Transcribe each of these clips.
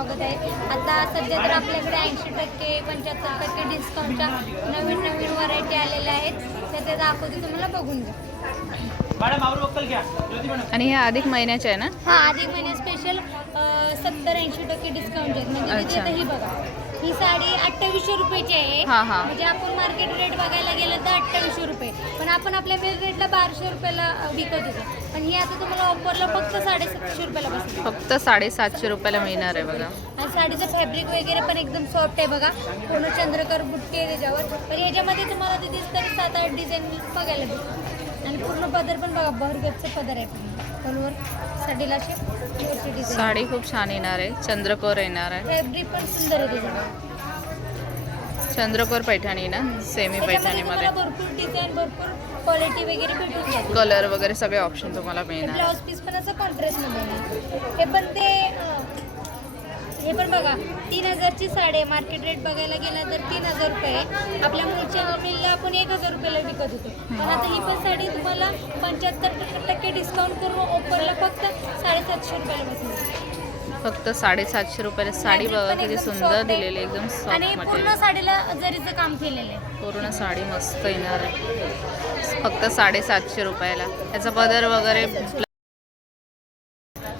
स्वागत आहे. आता सध्या तर आपल्याकडे 80% 75% डिस्काउंटच्या नवीन व्हरायटी आलेल्या आहेत. तर ते दाखवते तुम्हाला, बघून घ्या. आणि हे अधिक महिन्याचे आहे ना? हा, अधिक महिन्या स्पेशल 70-80% डिस्काउंट आहेत. म्हणजे तिथे आता ही बघा, ही साडी 2800 रुपयाची आहे. म्हणजे आपण मार्केट रेट बघायला गेलं तर 2800 रुपये, पण आपण आपल्या मेल रेटला 1200 रुपयाला विकत होतो. पण ही आता तुम्हाला ऑफरला फक्त 750 रुपयाला बसते. फक्त 750 रुपयाला मिळणार आहे बघा. आणि साडीचं फॅब्रिक वगैरे पण एकदम सॉफ्ट आहे बघा. पूर्ण चंद्रकर बुट्टी आहे त्याच्यावर. पण याच्यामध्ये तुम्हाला तिथे तरी 7-8 डिझाईन बघायला भेटतील. आणि पूर्ण पदर पण बघा, भरगतचं पदर आहे. कलवर साडीला अशी डिझाईन. साडी खूप छान येणार आहे, चंद्रकोर येणार आहे. फॅब्रिक पण सुंदर आहे त्याच्यावर. चंद्रकोर पैठणी ना, सेमी पैठणीमध्ये भरपूर डिझाईन, भरपूर क्वालिटी वगैरे भेटून जाते. कलर वगैरे सगळे ऑप्शन तुम्हाला मिळणार. ब्लाउज पीस पण असं कॉन्ट्रास्टमध्ये आहे. हे पण हे पण बघा, 3000ची साडी आहे. मार्केट रेट बघायला गेला तर 3000 रुपये आहे. आपल्या मुलीच्या मिलला आपण 1000 रुपयाला विकत होतो. पण आता ही पण साडी तुम्हाला 75% डिस्काउंट करून ऑफरला फक्त 750 रुपयाला बसली. फक्त 750 रुपयाला साडी बघा, किती सुंदर दिलेली, एकदम आणि सॉफ्ट पूर्ण मटेरियल. साडीला जरीचं काम केलेलं आहे. पूर्ण साडी मस्त येणार आहे, फक्त 750 रुपयाला. याचा पदर वगैरे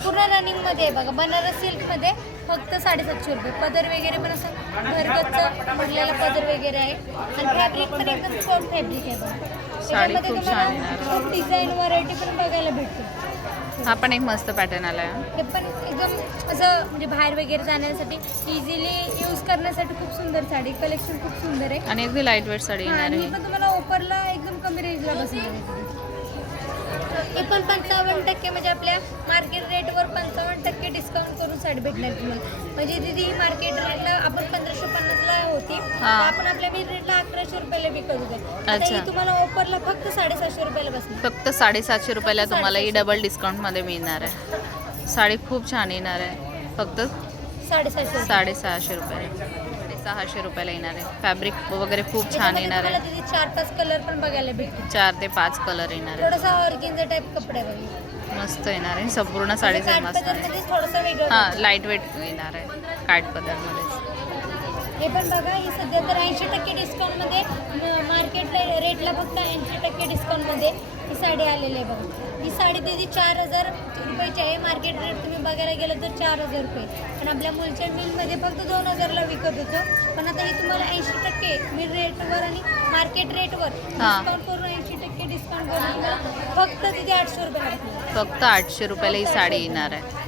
पूर्ण रनिंग मध्ये आहे बघा, बनारस सिल्क मध्ये फक्त 750 रुपये. पदर वगैरे पण असं घरगतचं भरलेला पदर वगैरे आहे. आणि फॅब्रिक पण एकदम सॉफ्ट फॅब्रिक आहे बघा. साडी त्याच्यामध्ये खूप छान तुम्हाला खूप डिझाईन व्हरायटी पण बघायला भेटते. हा पण एक मस्त पॅटर्न आला आहे. हे पण एकदम असं म्हणजे बाहेर वगैरे जाण्यासाठी इझिली यूज करण्यासाठी खूप सुंदर साडी कलेक्शन, खूप सुंदर आहे. आणि अगदी लाईट वेट साडी येणार आणि आहे. पण तुम्हाला ऑफरला एकदम कमी रेंजला बसणार. हे पण 55% म्हणजे आपल्या मार्केट रेटवर 55% डिस्काउंट करून साडी भेटणार तुम्हाला. म्हणजे दिदी ही मार्केट रेटला आपण 1550ला होती, तर आपण आपल्या मेल रेटला 1100 रुपयाला विकत होते. आता ही तुम्हाला ऑफरला फक्त 750 रुपयाला बसणार. फक्त 750 रुपयाला तुम्हाला ही डबल डिस्काउंटमध्ये मिळणार आहे. साडी खूप छान येणार आहे, फक्त 650 रुपयाला. 600 रुपयाला येणार आहे. फॅब्रिक वगैरे खूप छान येणार आहे. 4-5 कलर पण बघायला भेटतील. 4 ते 5 कलर येणार आहे. थोडासा ऑर्गेन्झा टाइप कपडे बघा, मस्त येणार आहे. संपूर्ण साडीचे मस्त आहे. थोडंसं वेगळं. हां, लाईट वेट येणार आहे, काठ पदरमध्ये. हे पण बघा, ही सध्या तर 80% डिस्काउंटमध्ये, मार्केट रेटला फक्त 80% डिस्काउंटमध्ये ही साडी आलेली आहे बघा. ही साडी दिदी 4000 रुपयाची आहे. मार्केट रेट तुम्ही बघायला गेलं तर 4000 रुपये. पण आपल्या मुलच्या मिलमध्ये फक्त 2000ला विकत होतो. पण आता ही तुम्हाला 80% मिल रेटवर आणि मार्केट रेटवर डिस्काउंट करून 80% डिस्काउंट करून तुम्हाला फक्त तिथे 800 रुपये लागतील. फक्त 800 रुपयाला ही साडी येणार आहे.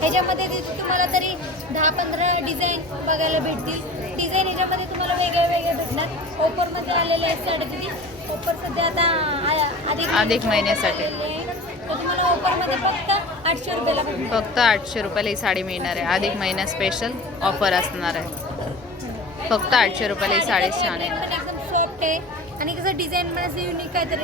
ह्याच्यामध्ये तिथे तुम्हाला तरी 10-15 डिझाईन बघायला भेटतील. डिझाईन ह्याच्यामध्ये तुम्हाला वेगळे भेटणार. ऑफरमध्ये आलेले आहेत साडी. तिथे ऑफर सध्या आता अधिक महिन्यासाठी तर तुम्हाला ऑफरमध्ये फक्त 800 रुपयाला भेटणार. फक्त 800 रुपयाला ही साडी मिळणार आहे. अधिक महिना स्पेशल ऑफर असणार आहे. फक्त 800 रुपयाला ही साडी छान आहे. पण एकदम सॉफ्ट आहे. आणि कसं डिझाईन पण असं युनिक आहे. तर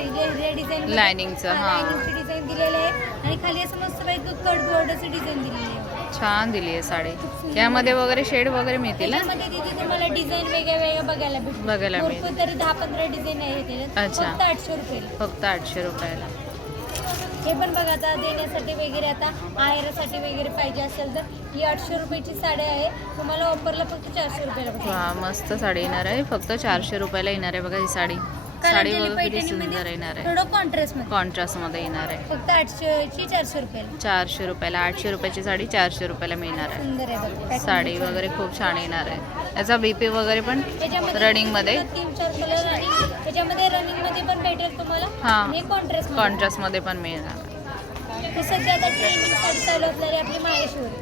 डिझाईन लायनिंगचं, लायनिंगची डिझाईन दिलेलं आहे. आणि खाली असं मस्त पाहिजे कट बॉर्डरची डिझाईन दिलेली आहे. छान दिली आहे साडी. यामध्ये वगैरे शेड वगैरे मिळतील ना? त्यामध्ये तिथे तुम्हाला डिझाईन वेगळ्या बघायला भेटतील. भरपूर तरी 10-15 डिझाईन आहे त्याच्यात. अच्छा, फक्त 800 रुपयाला. फक्त 800 रुपयाला. हे पण बघा, आता देण्यासाठी वगैरे, आता आहेरासाठी वगैरे पाहिजे असेल तर ही 800 रुपयाची साडी आहे. तुम्हाला ऑफरला फक्त 400 रुपयाला भेटेल. वा, मस्त साडी येणार आहे. फक्त 400 रुपयाला येणार आहे बघा ही साडी. साडी वगैरे किती सुंदर येणार आहे. थोडं कॉन्ट्रास्टमध्ये येणार आहे. फक्त 800ची 400 रुपयाला. 400 रुपयाला. 800 रुपयाची साडी 400 रुपयाला मिळणार आहे. सुंदर आहे बघा. साडी वगैरे खूप छान येणार आहे. याचा बीपी वगैरे पण रनिंगमध्ये 3-4 कलर आणि त्याच्यामध्ये रनिंगमध्ये पण भेटेल तुम्हाला. हां, हे कॉन्ट्रास्टमध्ये पण मिळणार. सध्या आता ट्रेंडिंग साडी चालू असणारी आपली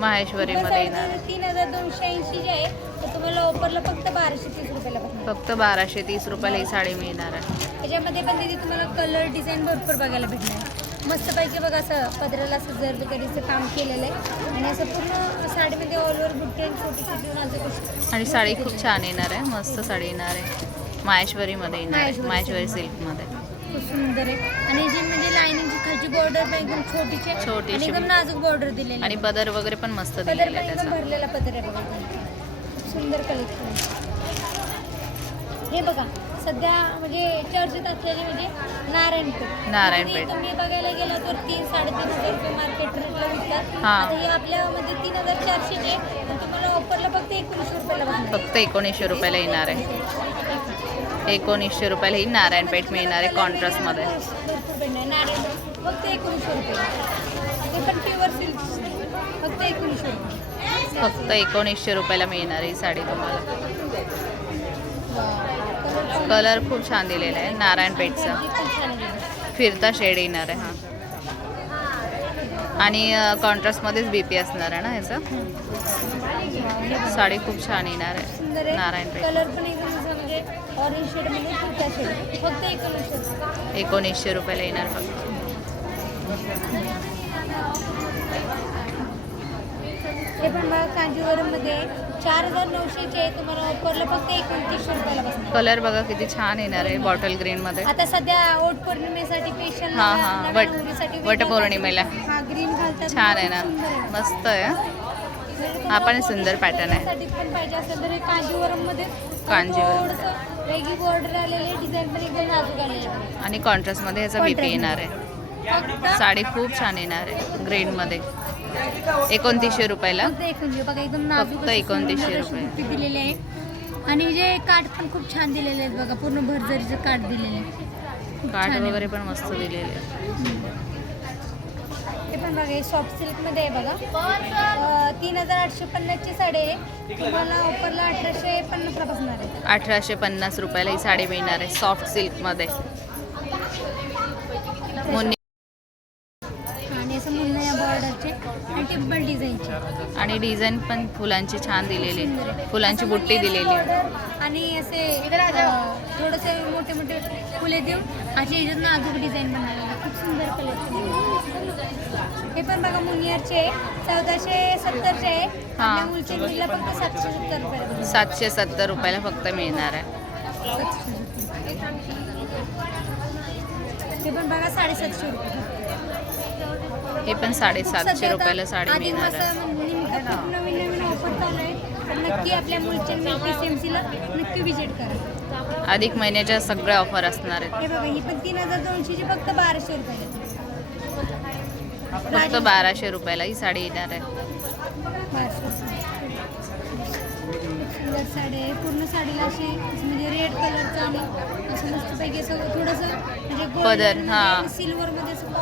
माहेश्वरीमध्ये येणार. 3280 जी आहे, तर तुम्हाला ऑफरला फक्त 1230 रुपयाला भेटणार. फक्त 1230 रुपयाला ही साडी मिळणार आहे. त्याच्यामध्ये पण तिथे तुम्हाला कलर डिझाईन भरपूर बघायला भेटणार. मस्त पाहिजे बघा, असं पदराला असं जरदरीचं काम केलेलं आहे. आणि असं पूर्ण साडीमध्ये ऑल ओव्हर बुट्टे आणि छोटी छोटी नाजूक. आणि साडी खूप छान येणार आहे, मस्त साडी येणार आहे. माहेश्वरीमध्ये येणार आहे, माहेश्वरी सिल्कमध्ये. खूप सुंदर आहे. आणि जी म्हणजे लायनिंगची खालची बॉर्डर पण एकदम छोटीची आणि एकदम नाजूक बॉर्डर दिलेली. आणि पदर वगैरे पण मस्त पदर दिलेला पण आहे एकदम त्याचा. भरलेला पदर आहे बघा. खूप सुंदर कलेक्शन. हे बघा, सध्या म्हणजे चर्चेत असलेली म्हणजे नारायणपेठ. नारायणपेठ. आणि तुम्ही बघायला गेला तर 3-3.5 रुपये मार्केट रेटला विकतात. हा. आता हे आपल्यामध्ये 3400 आणि तुम्हाला ऑफरला फक्त 1900 रुपयाला बसणार. फक्त 1900 रुपयाला येणार आहे. 1900 रुपयाला ही नारायणपेठ मिळणार आहे कॉन्ट्रास्टमध्ये. भरपूर भेटणार नारायणपेठ फक्त 1900 रुपये. ते पण प्युअर सिल्क फक्त 1900 रुपये. फक्त 1900 रुपयाला मिळणार ही साडी तुम्हाला. कलर खूप छान दिलेला आहे नारायणपेठचा. फिरता शेड येणार आहे हा. आणि कॉन्ट्रास्टमध्येच बीपी असणार आहे ना ह्याचा. साडी खूप छान येणार सुंदर आहे आहे. नारायणपेठ. कलर पण एकदम असं म्हणजे ऑरेंज शेड मध्ये फिरता शेड फक्त 1900. 1900 रुपयाला येणार फक्त. हे पण बघा कांजीवरममध्ये 4900चे तुम्हाला ऑफरला फक्त 2900 रुपयाला बसणार. कलर बघा किती छान येणार आहे बॉटल ग्रीन मध्ये. आता सध्या ओट पौर्णिमेसाठी स्पेशल हा हा वटपौर्णिमेला हा ग्रीन घालतात. छान आहे ना. सुंदर आहे. मस्त आहे हा. हा पण सुंदर pattern आहे. साठी पण पाहिजे असेल तर हे कांजीवरममध्ये कांजीवरम. थोडंसं वेगळी बॉर्डर आलेली डिझाईन पण एकदम नाजूक आलेली आहे. आणि कॉन्ट्रास्टमध्ये ह्याचा बीपी येणार आहे. फक्त साडी खूप छान येणार आहे ग्रीनमध्ये. 2900 रुपयाला. फक्त 1900 बघा एकदम नाजूक फक्त अशी 2900 सुंदर अशी रुपये. बुट्टी दिलेली आहे. आणि जे काठ पण खूप छान दिलेले आहेत बघा पूर्ण भरजरीचं काठ दिलेले आहे. खूप काठ छान आहे. वगैरे पण मस्त दिलेले आहे. हे पण बघा हे सॉफ्ट सिल्कमध्ये आहे बघा. 3850 ची साडी आहे. तुम्हाला ऑफरला 1850 बसणार आहे. 1850 रुपयाला ही साडी मिळणार आहे सॉफ्ट सिल्कमध्ये. मुन्नी आणि असं मुन्ना या बॉर्डरचे आणि टेम्पल डिझाईनचे आणि डिझाईन पण फुलांची छान दिलेली आहे. फुलांची बुट्टी दिलेली आहे. border आणि असे थोडेसे मोठे मोठे फुले देऊन असे ह्याच्यात नाजूक डिझाईन बनवलेले खूप सुंदर कलर. हे पण बघा मुनियरचे 1470चे आहे. हा. आपल्या मुलची मुलीला फक्त 770 रुपये. 770 रुपयाला फक्त मिळणार आहे. हे पण बघा 750 रुपये. हे पण 750 सध्या रुपयाला आता साडी अधिक मिळणार आहे. मासामध्ये खूप नवीन नवीन ऑफर चालू आहे. तर नक्की आपल्या मुलच्या PCMC ला नक्की विजिट करा. अधिक महिन्याच्या सगळ्या ऑफर असणार आहेत. हे बघा ही पण 3200ची फक्त 1200 रुपये. फक्त 1200 रुपयाला ही साडी येणार आहे. 1200. सुंदर साडी आहे. पूर्ण साडीला अशी म्हणजे रेड कलरचं आणि असं मस्तपैकी असं थोडंसं म्हणजे पदर, हां. सिल्वरमध्ये असं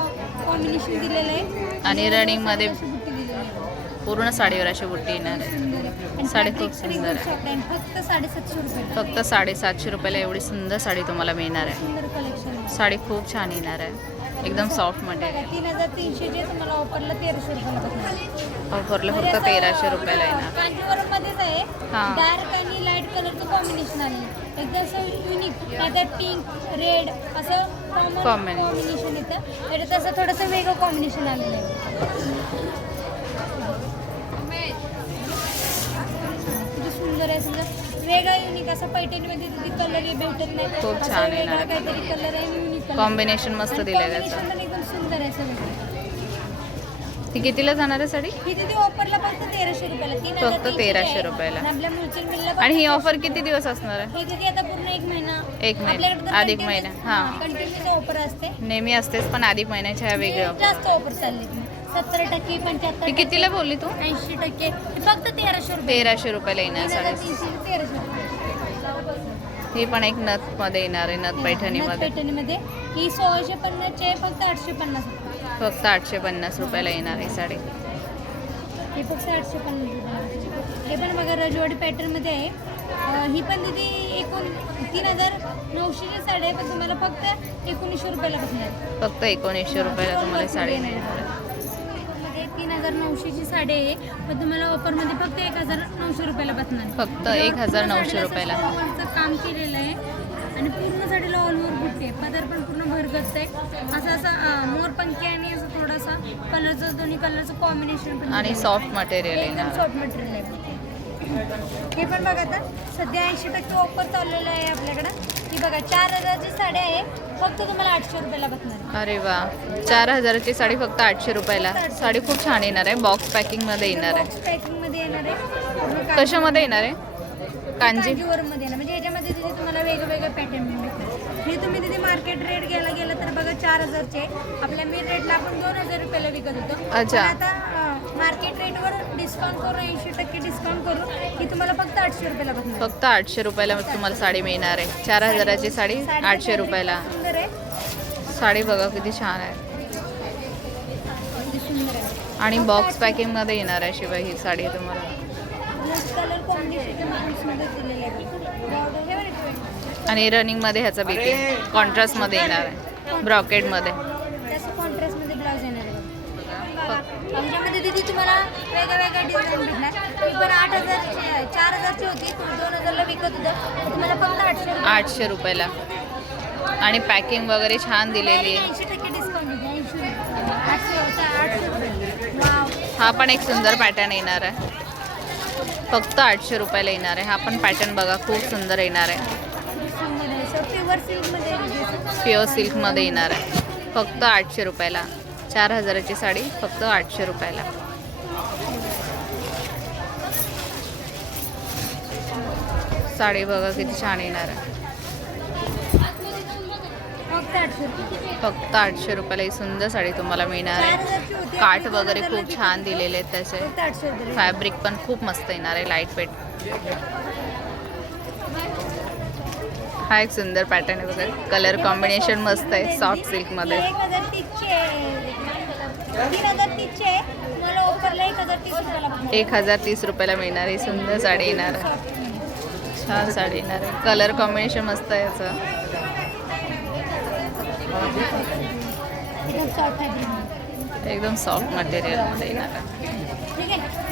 कॉम्बिनेशन दिलेलं आहे. आणि रनिंगमध्ये अशी बुट्टी दिलेली आहे. पूर्ण साडीवर अशी बुट्टी येणार आहे. सुंदर आहे. आणि साडी fabric खूप पण सुंदर एकदम soft आहे. फक्त 750 रुपये. फक्त 750 रुपयाला एवढी सुंदर साडी तुम्हाला मिळणार आहे. सुंदर कलेक्शन. साडी खूप छान येणार आहे. एकदम सॉफ्ट मध्ये. 3300 तुम्हाला ऑफरला 1300 रुपये. ऑफरला फक्त 1300 रुपयाला येणार. कांजीवरम मध्येच आहे. हां. डार्क आणि लाईट कलरचं कॉम्बिनेशन आले एकदम असं युनिक. त्यात पिंक रेड असं कॉम्बिनेशन येतं. त्याच्यात असं थोडंसं वेगळं कॉम्बिनेशन आलेलं आहे. किती सुंदर आहे समजा वेगळा युनिक असं पैठणीमध्ये तिथे कलर भेटत नाही. खूप असं छान आहे वेगळा ना. काहीतरी कलर आहे युनिक कलर. कॉम्बिनेशन मस्त दिलंय कॉम्बिनेशन त्याचं. पण एकदम सुंदर आहे सगळं. ती कितीला जाणार आहे साडी? ही तिथे ऑफरला फक्त 1300 रुपयाला. फक्त 1300 रुपयाला. आणि आपल्या मुलची मिलला आणि ही ऑफर किती दिवस असणार आहे? हे तिथे आता पूर्ण 1 महिना. एक महिना. अधिक महिना. हां. कंटिन्यूच ऑफर असते. नेहमी असतेच पण अधिक महिन्याच्या ह्या वेगळ्या ऑफर. जास्त ऑफर चालले 70%, 75%. ती कितीला बोलली तू? 80%. फक्त 1300 रुपये. 1300 रुपयाला येणार साडी. 3300 1300 रुपये. ही पण एक नथ मध्ये येणार आहे. नथ पैठणीमध्ये. पैठणीमध्ये ही 1650 ची आहे फक्त 850 रुपये. फक्त 850 रुपयाला येणार आहे साडी. हे फक्त 850 रुपये. हे पण बघा रजवाडी पॅटर्नमध्ये आहे. ही पण तिथे एकूण 3900ची साडी आहे पण तुम्हाला फक्त 1900 रुपयाला बसणार. फक्त 1900 रुपयाला तुम्हाला ही साडी मिळणार आहे. 3900ची साडी आहे पण तुम्हाला ऑफरमध्ये फक्त 1900 रुपयाला बसणार. फक्त 1900 रुपयाला. साडीला काम केलेलं आहे आणि पूर्ण साडीला ऑल ओव्हर बुट्टी आहे. पदर पण पूर्ण भरगत आहे. असं मोरपंखी आणि असं थोडासा कलरचं दोन्ही कलरचं कॉम्बिनेशन पण आणि सॉफ्ट मटेरियल एकदम येणार. सॉफ्ट मटेरियल आहे. हे पण बघा आता सध्या 80% ऑफर चाललेलं आहे आपल्याकडं. ही बघा 4000ची साडी आहे फक्त तुम्हाला 800 रुपयाला बसणार. अरे वा. 4000ची साडी फक्त 800 रुपयाला. साडी खूप छान येणार आहे. बॉक्स पॅकिंग मध्ये येणार आहे. बॉक्स पॅकिंग मध्ये येणार आहे. कशामध्ये येणार आहे? कांजी. कांजीवरम मध्ये येणार म्हणजे याच्यामध्ये तिथे तुम्हाला वेगवेगळे पॅटर्न भेटतात. हे तुम्ही तिथे मार्केट रेट गेला तर बघा 4000चे, आपल्या मेन रेटला आपण 2000 रुपयाला विकत होतो. अच्छा. पण आता मार्केट रेटवर डिस्काउंट करून 80% डिस्काउंट करून ही तुम्हाला फक्त 800 रुपयाला बघणार. फक्त 800 रुपयाला तुम्हाला साडी मिळणार आहे. 4000ची साडी 800 रुपयाला. सुंदर आहे, साडी बघा किती छान आहे किती सुंदर आहे. आणि बॉक्स पॅकिंगमध्ये येणार आहे. शिवाय ही साडी तुम्हाला कलर कॉम्बिनेशन मध्ये दिलेलं आहे. बॉर्डर हे बघा. आणि रनिंगमध्ये ह्याचा बीपी कॉन्ट्रास्टमध्ये येणार आहे. ब्रॉकेटमध्ये त्याचं कॉन्ट्रास्टमध्ये ब्लाउज येणार आहे. आमच्यामध्ये दिदी तुम्हाला वेगळ्या डिझाईन भेटणार. ती पण 8000ची 4000ची होती, 2000ला विकत होतं. तुम्हाला फक्त 800 रुपयाला. आणि पॅकिंग वगैरे छान दिलेली आहे. 80% डिस्काउंट आहे. 800 रुपये. वाव. हा पण एक सुंदर पॅटर्न येणार आहे. फक्त 800 रुपयाला येणार आहे. हा पण पॅटर्न बघा खूप सुंदर येणार आहे. सुंदर आहे. सो प्युअर सिल्कमध्ये प्युअर सिल्कमध्ये येणार आहे. फक्त 800 रुपयाला. 4000ची साडी फक्त 800 रुपयाला. साडी बघा किती छान येणार आहे. फक्त 800 रुपये. फक्त 800 रुपयाला ही सुंदर साडी तुम्हाला मिळणार आहे. 4000ची होती. काठ वगैरे खूप छान दिलेले आहेत त्याचे. फक्त 800 रुपये. फॅब्रिक पण खूप मस्त येणार आहे, लाईट वेट. हा एक सुंदर पॅटर्न आहे बघा. कलर कॉम्बिनेशन मस्त आहे. सॉफ्ट सिल्कमध्ये 1030ची आहे. 3030ची आहे. तुम्हाला ऑफरला 1030 रुपयाला बघणार. 1030 रुपयाला मिळणार आहे. सुंदर साडी येणार आहे. छान साडी येणार आहे. कलर कॉम्बिनेशन मस्त आहे याचं. एकदम सॉफ्ट फॅब्रिक. एकदम सॉफ्ट मटेरियलमध्ये येणार आहे. ठीक आहे.